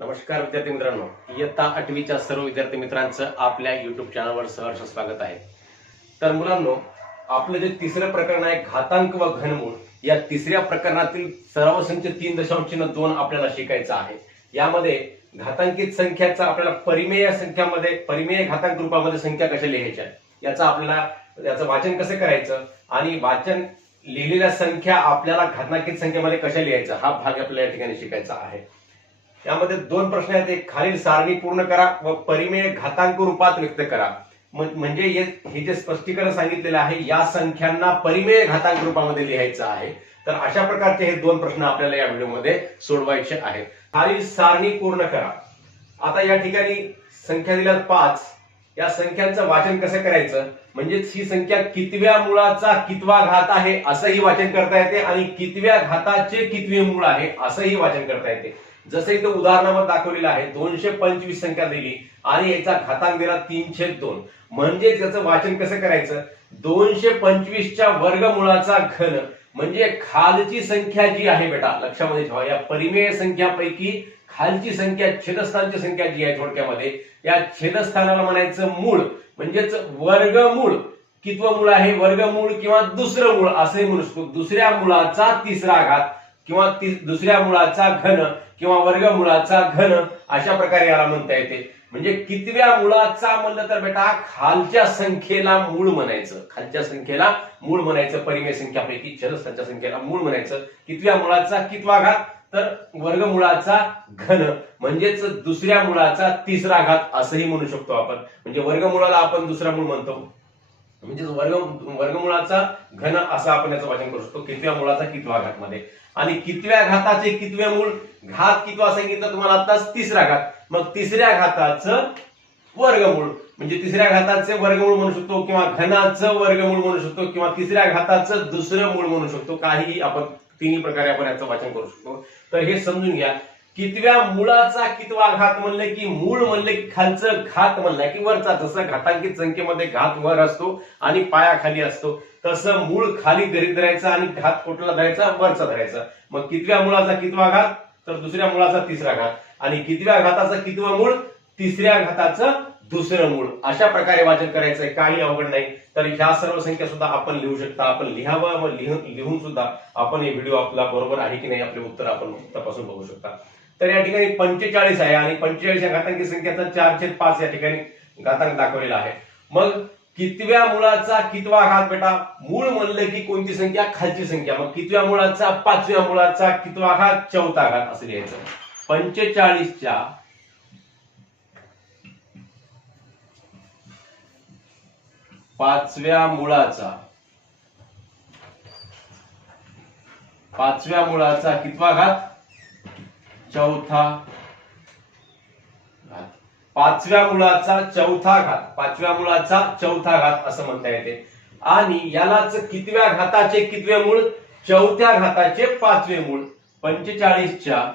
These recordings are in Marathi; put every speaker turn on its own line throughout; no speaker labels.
नमस्कार विद्यार्थी मित्रांनो. इयत्ता आठवीच्या सर्व विद्यार्थी मित्रांचं आपल्या युट्यूब चॅनलवर सहर्ष स्वागत आहे. तर मुलांनो आपलं जे तिसरं प्रकरण आहे घातांक व घनमूळ या तिसऱ्या प्रकरणातील सराव संच तीन दशांश चिन्ह दोन आपल्याला शिकायचा आहे. यामध्ये घातांकित संख्याचा आपल्याला परिमेय संख्यामध्ये परिमेय घातांक रूपामध्ये संख्या कशा लिहायच्या याचा आपल्याला याचं वाचन कसं करायचं? आणि वाचन लिहिलेल्या संख्या आपल्याला घातांकित संख्येमध्ये कशा लिहायचं? हा भाग आपल्याला या ठिकाणी शिकायचा आहे. यामध्ये दोन प्रश्न आहेत. एक खालील सारणी पूर्ण करा व परिमेय घातांक रूपात व्यक्त करा. म्हणजे हे- हे जे स्पष्टीकरण सांगितलेलं आहे या संख्यांना परिमेय घातांक रूपामध्ये लिहायचं आहे. तर अशा प्रकारचे हे दोन प्रश्न आपल्याला या व्हिडिओमध्ये सोडवायचे आहेत. खालील सारणी पूर्ण करा. आता या ठिकाणी संख्या दिल्या पाच. या संख्यांचं वाचन कसं करायचं? म्हणजेच ही संख्या कितव्या मुळाचा कितवा घात आहे असंही वाचन करता येते आणि कितव्या घाताचे कितवे मूळ आहे असंही वाचन करता येते. जसं इथं उदाहरणामध्ये दाखवलेलं आहे दोनशे पंचवीस संख्या दिली आणि याचा घातांक दिला तीनशे दोन. म्हणजे त्याचं वाचन कसं करायचं? दोनशे पंचवीसच्या वर्गमुळाचा घन म्हणजे खालची संख्या जी आहे बेटा लक्षामध्ये ठेवा या परिमेय संख्यापैकी खालची संख्या छेदस्थानची संख्या जी आहे थोडक्यामध्ये या छेदस्थानाला म्हणायचं मूळ म्हणजेच वर्गमूळ. कितव मूळ आहे? वर्गमूळ किंवा दुसरं मूळ असे म्हणू शकतो. दुसऱ्या मुळाचा तिसरा घात किंवा दुसऱ्या मुळाचा घन किंवा वर्गमुळाचा घन अशा प्रकारे याला म्हणता येते. म्हणजे कितव्या मुळाचा म्हणलं तर बेटा खालच्या संख्येला मूळ म्हणायचं. खालच्या संख्येला मूळ म्हणायचं. परिमेय संख्यापैकी छदस्थांच्या संख्येला मूळ म्हणायचं. कितव्या मुळाचा कितवा घात तर वर्गमुळाचा घन म्हणजेच दुसऱ्या मुळाचा तिसरा घात असंही म्हणू शकतो आपण. म्हणजे वर्गमुळाला आपण दुसरा मूळ म्हणतो. म्हणजे वर्ग वर्गमुळाचा घन असं आपण याचं वाचन करू शकतो. कितव्या मुळाचा कितवा घात मध्ये आणि कितव्या घाताचे कितवे मूळ? घात कितवा सांगितलं तुम्हाला आताच तिसरा घात. मग तिसऱ्या घाताचं वर्गमूळ. म्हणजे तिसऱ्या घाताचे वर्गमूळ म्हणू शकतो किंवा घनाचं वर्गमूळ म्हणू शकतो किंवा तिसऱ्या घाताचं दुसरं मूळ म्हणू शकतो. काहीही आपण तिन्ही प्रकारे आपण याचं वाचन करू शकतो. तर हे समजून घ्या कितव्या मुळाचा कितवा घात म्हणले की मूळ म्हणले खालचं घात म्हणलंय की वरचा जसं घातांकित संख्येमध्ये घात वर असतो आणि पाया खाली असतो तसं मूळ खाली धरीत धरायचा आणि घात कुठला धरायचा वरचा धरायचा. मग कितव्या मुळाचा कितवा घात? तर दुसऱ्या मुळाचा तिसरा घात. आणि कितव्या घाताचा कितवा मूळ? तिसऱ्या घाताचं दुसरं मूळ. अशा प्रकारे वाचन करायचंय काही अवघड नाही. तर ह्या सर्व संख्या सुद्धा आपण लिहू शकता. आपण लिहावं व लिहून लिहून सुद्धा आपण हे व्हिडिओ आपला बरोबर आहे की नाही आपले उत्तर आपण तपासून बघू शकता. तर या ठिकाणी पंचेचाळीस आहे आणि पंचेचाळीस या घातांकी संख्याचा चारशे पाच या ठिकाणी घातांक दाखवलेला आहे. मग कितव्या मुळाचा कितवा घात बेटा? मूळ म्हणलं की कोणती संख्या? खालची संख्या. मग कितव्या मुळाचा? पाचव्या मुळाचा कितवा घात? चौथा घात असं लिहायचं. पंचेचाळीसच्या पाचव्या मुळाचा. पाचव्या मुळाचा कितवा घात? चौथा घात. पाचव्या मुळाचा चौथा घात. पाचव्या मुळाचा चौथा घात असं म्हणता येते. आणि यालाच कितव्या घाताचे कितवे मूळ? चौथ्या घाताचे पाचवे मूळ. पंचेचाळीसच्या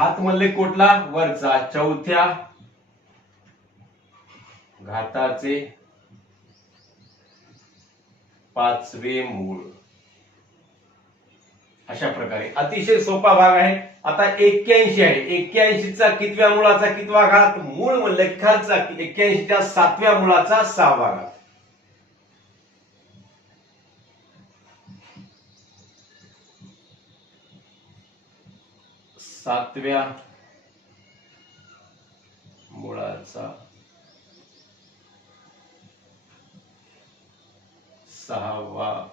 घात मल्ले कोटला वरचा चौथ्या घाताचे पाचवे मूळ. अशा प्रकारे. अतिशय सोपा भाग आहे. आता एक्क्याऐंशी आहे. एक्क्याऐंशीचा कितव्या मुळाचा कितवा घात? मूळ म्हणलं खालचा एक्क्याऐंशीच्या सातव्या मुळाचा सहावा घात. सातव्या मुळाचा सहावा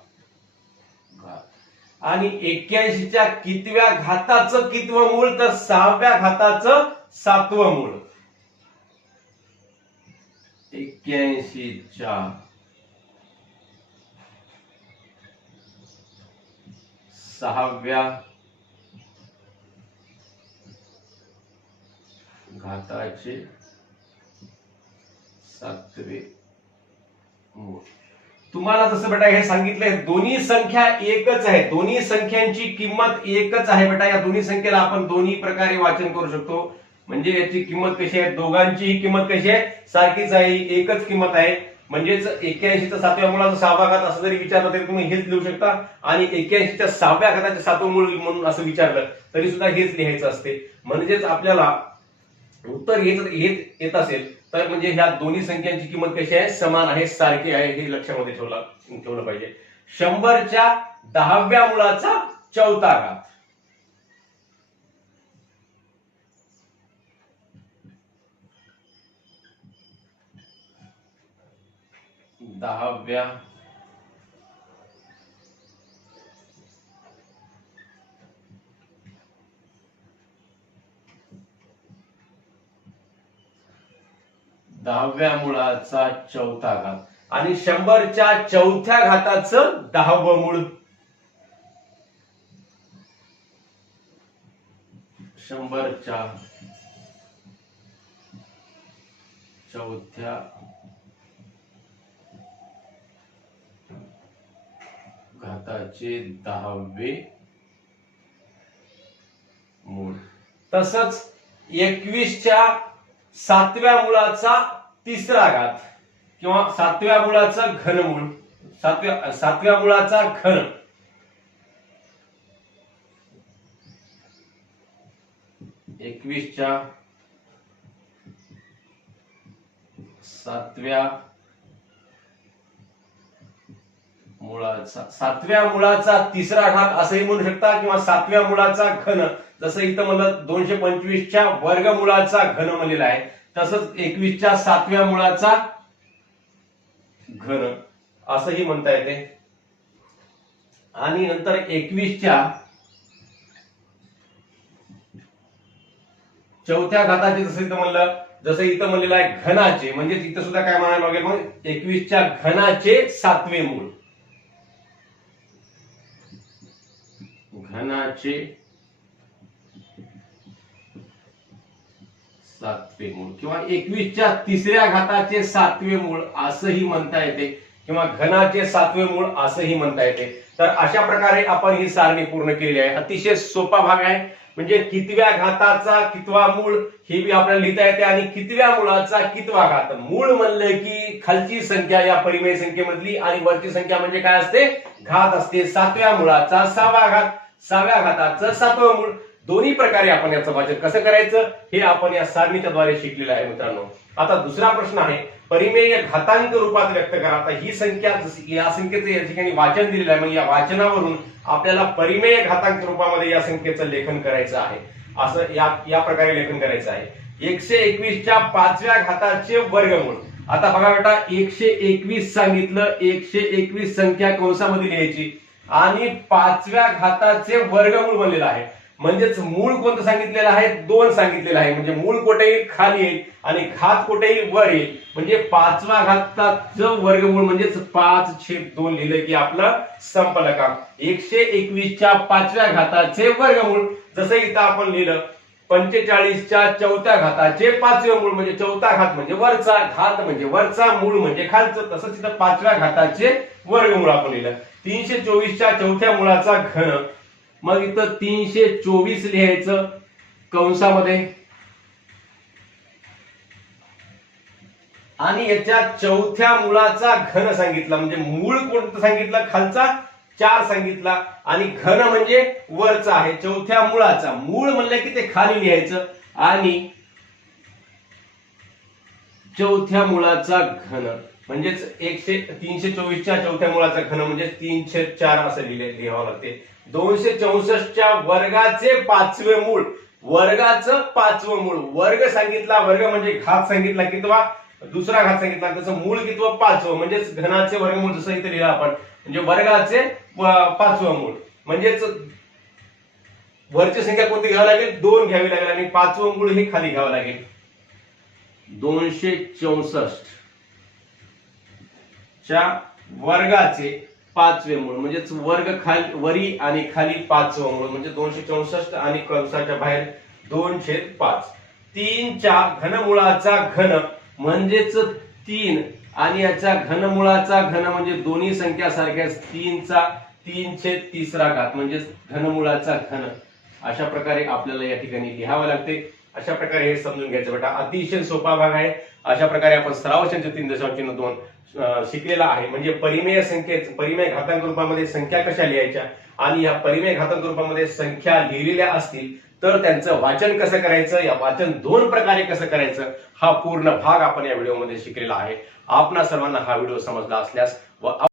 घात. आणि एक्क्याऐंशीच्या कितव्या घाताचं कितवं मूळ? तर सहाव्या घाताचं सातवं मूळ. एक्क्याऐंशीच्या सहाव्या घाताचे सातवे हो. तुम्हाला जसं बेटा हे सांगितलंय दोन्ही संख्या एकच आहे. दोन्ही संख्यांची किंमत एकच आहे बेटा. या दोन्ही संख्येला आपण दोन्ही प्रकारे वाचन करू शकतो. म्हणजे याची किंमत कशी आहे? दोघांचीही किंमत कशी आहे? सारखीच आहे एकच किंमत आहे. म्हणजेच एक्क्याऐंशीचा सातव्या मुलाचा सहावा घात असं जरी विचारलं तरी तुम्ही हेच लिहू शकता. आणि एक्क्याऐंशीच्या सहाव्या घाताचे सातवं मूळ म्हणून असं विचारलं तरी सुद्धा हेच लिहायचं असते. म्हणजेच आपल्याला उत्तर येत येत येत असेल तर म्हणजे ह्या दोन्ही संख्यांची किंमत कशी आहे? समान आहे सारखी आहे हे लक्षामध्ये ठेवलं ठेवलं पाहिजे. शंभरच्या दहाव्या मुलाचा चौथा घात. दहाव्या दहाव्या मुळाचा चौथा घात. आणि शंभरच्या चौथ्या घाताचं दहावं मूळ. शंभरच्या चौथ्या घाताचे दहावे मूळ. तसंच एकवीसच्या सातव्या मुळाचा तिसरा घात किंवा सातव्या मुळाचा घनमूळ सातव्या सातव्या मुळाचा घन. एकवीसच्या सातव्या मुळाचा सातव्या मुळाचा तिसरा घात असंही म्हणू शकता किंवा सातव्या मुळाचा घन जसं इथं म्हणलं दोनशे पंचवीसच्या वर्गमुळाचा घन म्हणलेला आहे. तसंच एकवीसच्या सातव्या मुळाचा घर असंही म्हणता येते. आणि नंतर एकवीसच्या चौथ्या घाताचे जसं इथं म्हणलं जसं इथं म्हणलेलं आहे घनाचे म्हणजे इथं सुद्धा काय म्हणायला लागेल मग? एकवीसच्या घनाचे सातवे मूळ. घनाचे सातवे मूळ किंवा एकवीसच्या तिसऱ्या घाताचे सातवे मूळ असंही म्हणता येते किंवा घनाचे सातवे मूळ असंही म्हणता येते. तर अशा प्रकारे आपण ही सारणी पूर्ण केली आहे. अतिशय सोपा भाग आहे. म्हणजे कितव्या घाताचा कितवा मूळ हे बी आपल्याला लिहिता येते आणि कितव्या मुळाचा कितवा घात. मूळ म्हणलं की खालची संख्या या परिमेय संख्येमधली आणि वरची संख्या म्हणजे काय असते? घात असते. सातव्या मुळाचा सहावा घात. सहाव्या घाताचं सातवं मूळ. दोन्ही प्रकारे आपण याचं वाचन कसं करायचं हे आपण या सारणीच्या द्वारे शिकलेलं आहे मित्रांनो. आता दुसरा प्रश्न आहे परिमेय घातांक रूपात व्यक्त करा. आता ही संख्या या संख्येचं या ठिकाणी वाचन दिलेलं आहे मग या वाचनावरून आपल्याला परिमेय घातांक रूपामध्ये या संख्येचं लेखन करायचं आहे. असं या या प्रकारे लेखन करायचं आहे. एकशे एकवीसच्या पाचव्या घाताचे वर्गमूळ. आता बघा बेटा एकशे एकवीस सांगितलं एकशे एकवीस संख्या कंसामध्ये लिहायची. आणि पाचव्या घाताचे वर्गमूळ बनलेलं आहे. म्हणजेच मूळ कोणतं सांगितलेलं आहे? दोन सांगितलेलं आहे. म्हणजे मूळ कुठे येईल खाली येईल आणि घात कुठे येईल वर येईल. म्हणजे पाचवा घाताचं वर्गमूळ म्हणजेच पाच छेद दोन लिहिलं की आपलं संपलं काम. एकशे एकवीसच्या पाचव्या घाताचे वर्गमूळ जसं इथं आपण लिहिलं पंचेचाळीसच्या चौथ्या घाताचे पाचवे मूळ म्हणजे चौथा घात म्हणजे वरचा घात म्हणजे वरचा मूळ म्हणजे खालचं. तसंच इथं पाचव्या घाताचे वर्गमूळ आपण लिहिलं. तीनशे चोवीसच्या चौथ्या मुळाचा घन मग इथं तीनशे चोवीस लिहायचं. कंसामध्ये. आणि याच्या चौथ्या मुळाचा घन सांगितला. म्हणजे मूळ कोणतं सांगितलं? खालचा चार सांगितला. आणि घन म्हणजे वरचा आहे. चौथ्या मुळाचा मूळ म्हणलं की ते खाली लिहायचं. आणि चौथ्या मुळाचा घन. म्हणजेच एकशे तीनशे चोवीसच्या चौथ्या मुळाचा घन म्हणजे तीनशे चार असं लिहिले लिहावं लागते. दोनशे चौसष्टच्या वर्गाचे पाचवे मूळ. वर्गाचं पाचवं मूळ. वर्ग सांगितला वर्ग म्हणजे घात सांगितला किंवा दुसरा घात सांगितला तसं मूळ किंवा पाचवं म्हणजेच घनाचे वर्गमूळ जसं इथे लिहिलं आपण म्हणजे वर्गाचे पाचवं मूळ. म्हणजेच वरची संख्या कोणती घ्यावी लागेल? दोन घ्यावी लागेल आणि पाचवं मूळ हे खाली घ्यावं लागेल. दोनशे चौसष्ट. च्या वर्गाचे पाचवे मूळ म्हणजेच वर्ग खाली वरी आणि खाली पाचवं मूळ म्हणजे दोनशे चौसष्ट आणि कंसाच्या बाहेर दोन छेद पाच. तीनच्या घनमुळाचा घन म्हणजेच तीन आणि याच्या घनमुळाचा घन म्हणजे दोन्ही संख्या सारख्याच तीनचा तीन छेद तिसरा घात म्हणजेच घनमुळाचा घन. अशा प्रकारे आपल्याला या ठिकाणी लिहावं लागते. अशा प्रकारे हे समजून घ्यायचं. बेटा अतिशय सोपा भाग आहे. अशा प्रकारे आपण सराव संच तीन दशांश चिन्ह दोन शिकलेला आहे. म्हणजे परिमेय संख्ये परिमेय घातांक रूपामध्ये संख्या कशा लिहायच्या आणि या परिमेय घातांक रूपामध्ये संख्या लिहिलेल्या असतील तर त्यांचं वाचन कसं करायचं? या वाचन दोन प्रकारे कसं करायचं? हा पूर्ण भाग आपण या व्हिडिओमध्ये शिकलेला आहे. आपणा सर्वांना हा व्हिडिओ समजला असल्यास व